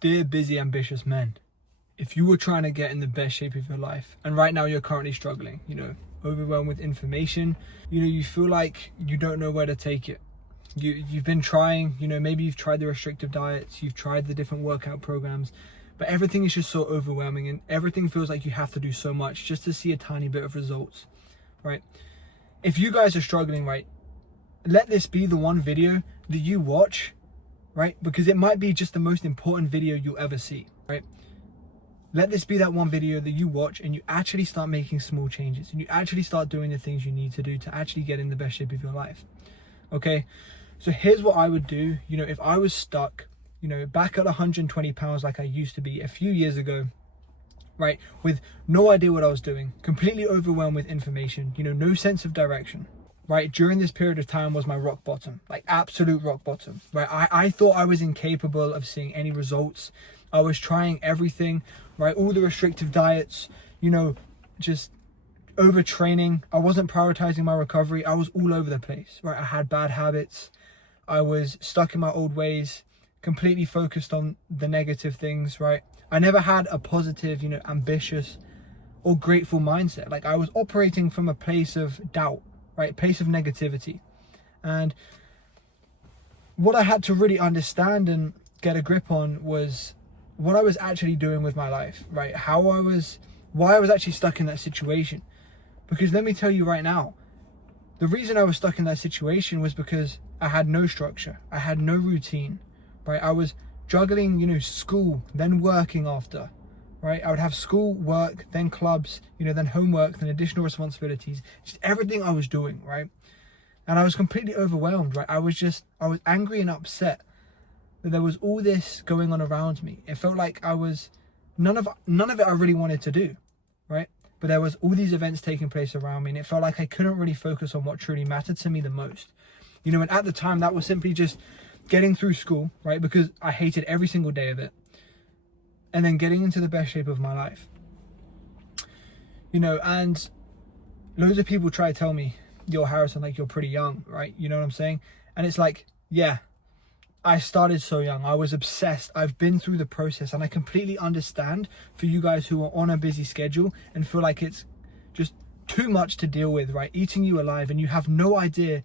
Dear busy, ambitious men, if you were trying to get in the best shape of your life, and right now you're currently struggling, overwhelmed with information, you feel like you don't know where to take it. You've been trying, maybe you've tried the restrictive diets, you've tried the different workout programs, but everything is just so overwhelming and everything feels like you have to do so much just to see a tiny bit of results, right? If you guys are struggling, right, let this be the one video that you watch, right? Because it might be just the most important video you'll ever see, right? Let this be that one video that you watch and you actually start making small changes and you actually start doing the things you need to do to actually get in the best shape of your life. Okay, so here's what I would do. If I was stuck, back at 120 pounds like I used to be a few years ago, right, with no idea what I was doing, completely overwhelmed with information, no sense of direction, right? During this period of time was my rock bottom, like absolute rock bottom, right? I thought I was incapable of seeing any results. I was trying everything, right? All the restrictive diets, just overtraining. I wasn't prioritizing my recovery. I was all over the place, right? I had bad habits. I was stuck in my old ways, completely focused on the negative things, right? I never had a positive, ambitious or grateful mindset. Like I was operating from a place of doubt, right? Place of negativity. And what I had to really understand and get a grip on was what I was actually doing with my life, right? Why I was actually stuck in that situation. Because let me tell you right now, the reason I was stuck in that situation was because I had no structure. I had no routine, right? I was juggling, school, then working after, right? I would have school, work, then clubs, then homework, then additional responsibilities, just everything I was doing, right? And I was completely overwhelmed, right? I was angry and upset that there was all this going on around me. It felt like none of it I really wanted to do, right? But there was all these events taking place around me and it felt like I couldn't really focus on what truly mattered to me the most. And at the time that was simply just getting through school, right? Because I hated every single day of it. And then getting into the best shape of my life. And loads of people try to tell me, yo, Harrison, like you're pretty young, right? You know what I'm saying? And it's like, yeah, I started so young. I was obsessed. I've been through the process and I completely understand for you guys who are on a busy schedule and feel like it's just too much to deal with, right? Eating you alive and you have no idea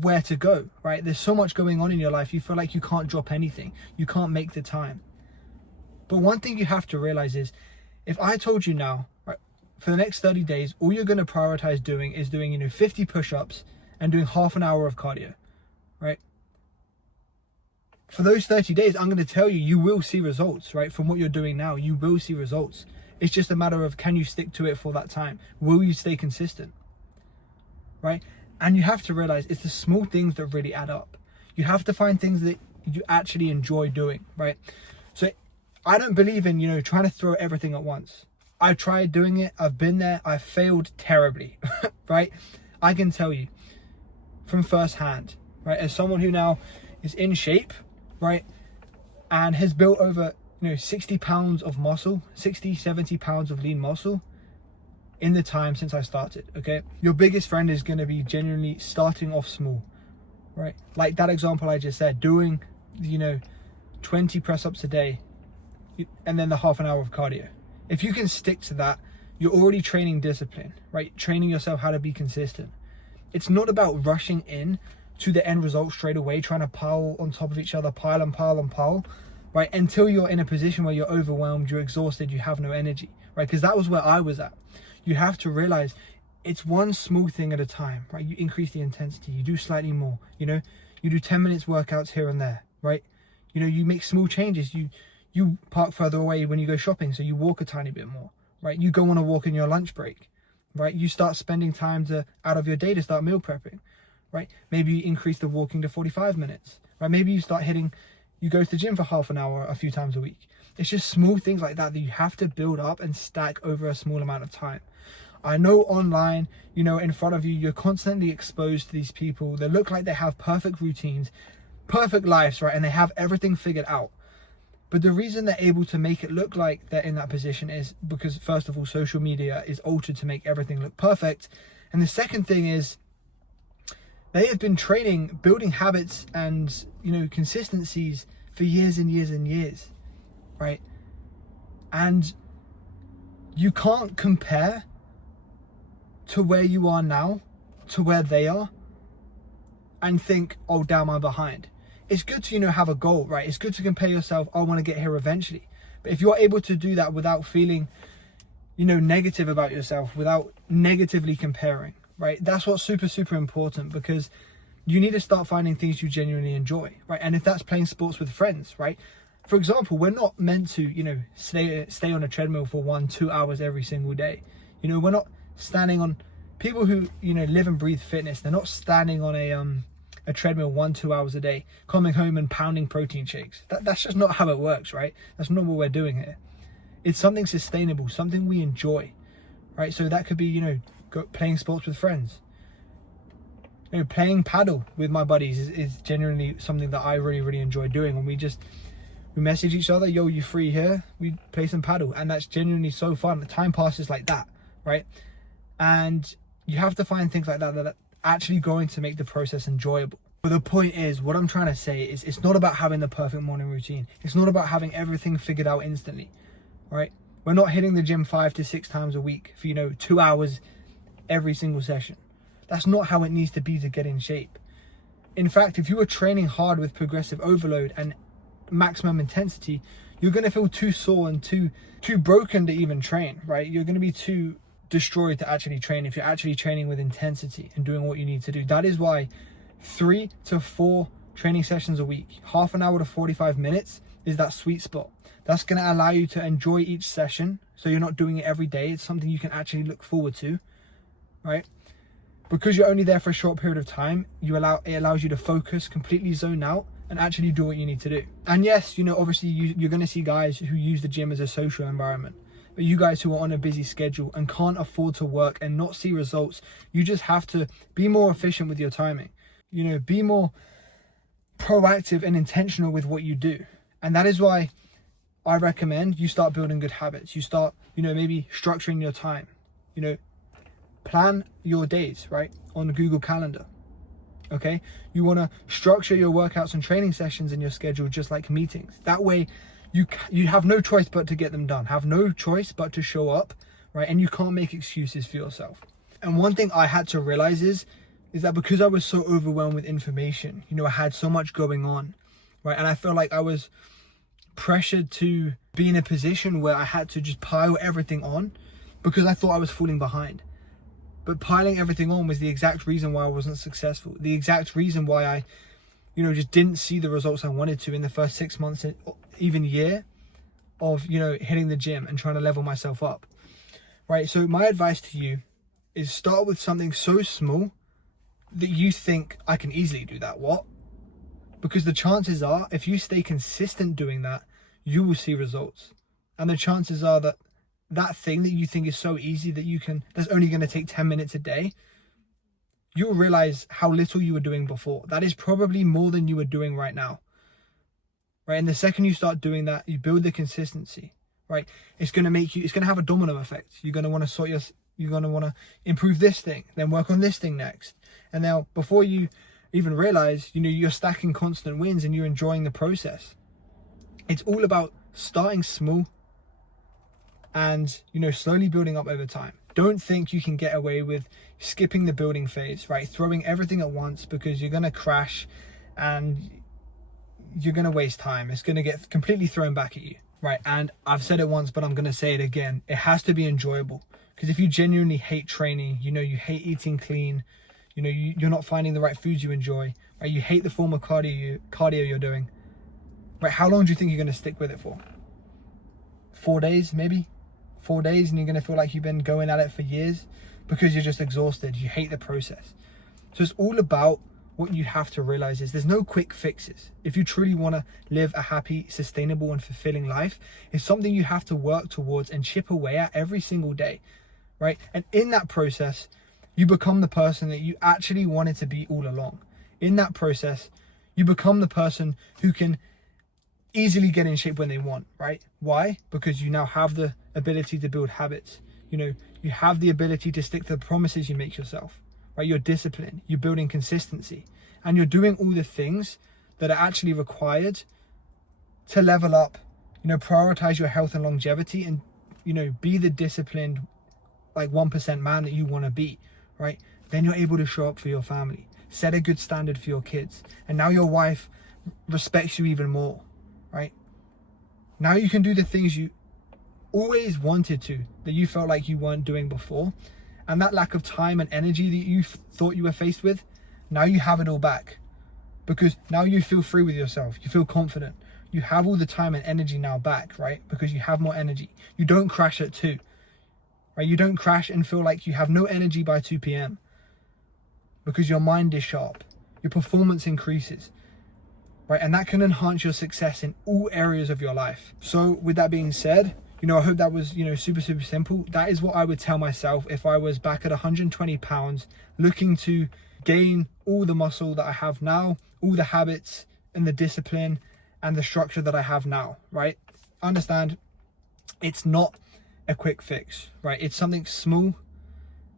where to go, right? There's so much going on in your life. You feel like you can't drop anything. You can't make the time. But one thing you have to realize is if I told you now, right, for the next 30 days, all you're going to prioritize doing is doing, 50 push-ups and doing half an hour of cardio, right? For those 30 days, I'm going to tell you, you will see results, right? From what you're doing now, you will see results. It's just a matter of, can you stick to it for that time? Will you stay consistent, right? And you have to realize it's the small things that really add up. You have to find things that you actually enjoy doing, right? So I don't believe in, trying to throw everything at once. I've tried doing it. I've been there. I've failed terribly, right? I can tell you from firsthand, right? As someone who now is in shape, right? And has built over, 60 pounds of muscle, 60, 70 pounds of lean muscle in the time since I started, okay? Your biggest friend is going to be genuinely starting off small, right? Like that example I just said, doing, 20 press-ups a day and then the half an hour of cardio. If you can stick to that, you're already training discipline, right? Training yourself how to be consistent. It's not about rushing in to the end result straight away, trying to pile on top of each other, pile and pile and pile, right? Until you're in a position where you're overwhelmed, you're exhausted, you have no energy, right? Because that was where I was at. You have to realize it's one small thing at a time, right? You increase the intensity, you do slightly more, you do 10 minutes workouts here and there, right? You make small changes. You park further away when you go shopping, so you walk a tiny bit more, right? You go on a walk in your lunch break, right? You start spending time out of your day to start meal prepping, right? Maybe you increase the walking to 45 minutes, right? Maybe you go to the gym for half an hour a few times a week. It's just small things like that you have to build up and stack over a small amount of time. I know online, in front of you, you're constantly exposed to these people that look like they have perfect routines, perfect lives, right? And they have everything figured out. But the reason they're able to make it look like they're in that position is because, first of all, social media is altered to make everything look perfect. And the second thing is they have been training, building habits and, consistencies for years and years and years. right? And you can't compare to where you are now to where they are and think, oh damn, I'm behind. It's good to, have a goal, right? It's good to compare yourself, I want to get here eventually. But if you're able to do that without feeling, negative about yourself, without negatively comparing, right? That's what's super, super important, because you need to start finding things you genuinely enjoy, right? And if that's playing sports with friends, right? For example, we're not meant to, stay on a treadmill for 1-2 hours every single day. We're not standing on, people who, live and breathe fitness, they're not standing on a treadmill 1-2 hours a day, coming home and pounding protein shakes. That's just not how it works, right? That's not what we're doing here. It's something sustainable, something we enjoy, right? So that could be, playing sports with friends. Playing paddle with my buddies is genuinely something that I really, really enjoy doing. When we message each other, yo, you free here? We play some paddle, and that's genuinely so fun. The time passes like that, right? And you have to find things like that that are actually going to make the process enjoyable. But the point is, what I'm trying to say is, it's not about having the perfect morning routine. It's not about having everything figured out instantly, right? We're not hitting the gym 5 to 6 times a week for 2 hours every single session. That's not how it needs to be to get in shape. In fact, if you are training hard with progressive overload and maximum intensity, you're going to feel too sore and too broken to even train, right? You're going to be too destroyed to actually train if you're actually training with intensity and doing what you need to do. That is why 3 to 4 training sessions a week, half an hour to 45 minutes is that sweet spot. That's going to allow you to enjoy each session, so you're not doing it every day. It's something you can actually look forward to, right? Because you're only there for a short period of time, it allows you to focus, completely zone out, and actually do what you need to do. And yes, obviously you're going to see guys who use the gym as a social environment. But you guys who are on a busy schedule and can't afford to work and not see results, you just have to be more efficient with your timing. Be more proactive and intentional with what you do. And that is why I recommend you start building good habits. You start, maybe structuring your time. Plan your days, right, on Google Calendar. Okay, you want to structure your workouts and training sessions in your schedule just like meetings. That way you have no choice but to get them done, have no choice but to show up, right? And you can't make excuses for yourself. And one thing I had to realize is that because I was so overwhelmed with information, I had so much going on, right? And I felt like I was pressured to be in a position where I had to just pile everything on because I thought I was falling behind. But piling everything on was the exact reason why I wasn't successful. The exact reason why I, just didn't see the results I wanted to in the first 6 months, even year of, hitting the gym and trying to level myself up, right? So my advice to you is start with something so small that you think, I can easily do that. What? Because the chances are, if you stay consistent doing that, you will see results. And the chances are that thing that you think is so easy that's only going to take 10 minutes a day, you'll realize how little you were doing before. That is probably more than you were doing right now, right? And the second you start doing that, you build the consistency, right? It's going to have a domino effect. You're going to want to you're going to want to improve this thing, then work on this thing next. And now before you even realize, you're stacking constant wins and you're enjoying the process. It's all about starting small and, slowly building up over time. Don't think you can get away with skipping the building phase, right? Throwing everything at once, because you're going to crash and you're going to waste time. It's going to get completely thrown back at you, right? And I've said it once, but I'm going to say it again. It has to be enjoyable, because if you genuinely hate training, you hate eating clean, you're not finding the right foods you enjoy, right? You hate the form of cardio you're doing, right? How long do you think you're going to stick with it for? 4 days, maybe? 4 days, and you're going to feel like you've been going at it for years because you're just exhausted. You hate the process. So it's all about what you have to realize is there's no quick fixes. If you truly want to live a happy, sustainable, and fulfilling life, it's something you have to work towards and chip away at every single day, right? And in that process, you become the person that you actually wanted to be all along. In that process, you become the person who can easily get in shape when they want, right? Why? Because you now have the ability to build habits. You have the ability to stick to the promises you make yourself, right? You're disciplined, you're building consistency, and you're doing all the things that are actually required to level up You know, prioritize your health and longevity, and, you know, be the disciplined, like 1% man that you want to be, right? Then you're able to show up for your family, set a good standard for your kids. And now your wife respects you even more, right? Now you can do the things you always wanted to, that you felt like you weren't doing before. And that lack of time and energy that you thought you were faced with, now you have it all back, because now you feel free with yourself. You feel confident. You have all the time and energy now back, right? Because you have more energy. You don't crash at 2, right? You don't crash and feel like you have no energy by 2 p.m. because your mind is sharp. Your performance increases, right? And that can enhance your success in all areas of your life. So with that being said, you know, I hope that was, you know, super simple. That is what I would tell myself if I was back at 120 pounds, looking to gain all the muscle that I have now, all the habits and the discipline and the structure that I have now, right? Understand, it's not a quick fix, right? It's something small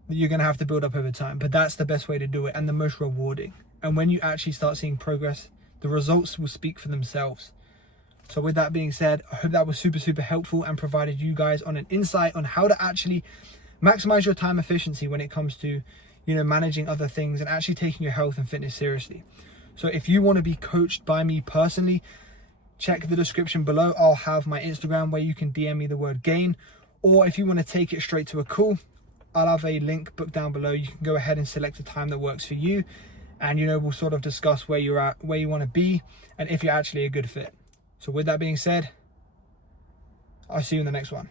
that you're going to have to build up over time, but that's the best way to do it and the most rewarding. And when you actually start seeing progress, the results will speak for themselves. So with that being said, I hope that was super helpful and provided you guys on an insight on how to actually maximize your time efficiency when it comes to, you know, managing other things and actually taking your health and fitness seriously. So if you want to be coached by me personally, check the description below. I'll have my Instagram where you can DM me the word gain, or if you want to take it straight to a call, I'll have a link booked down below. You can go ahead and select a time that works for you, and, you know, we'll sort of discuss where you're at, where you want to be, and if you're actually a good fit. So with that being said, I'll see you in the next one.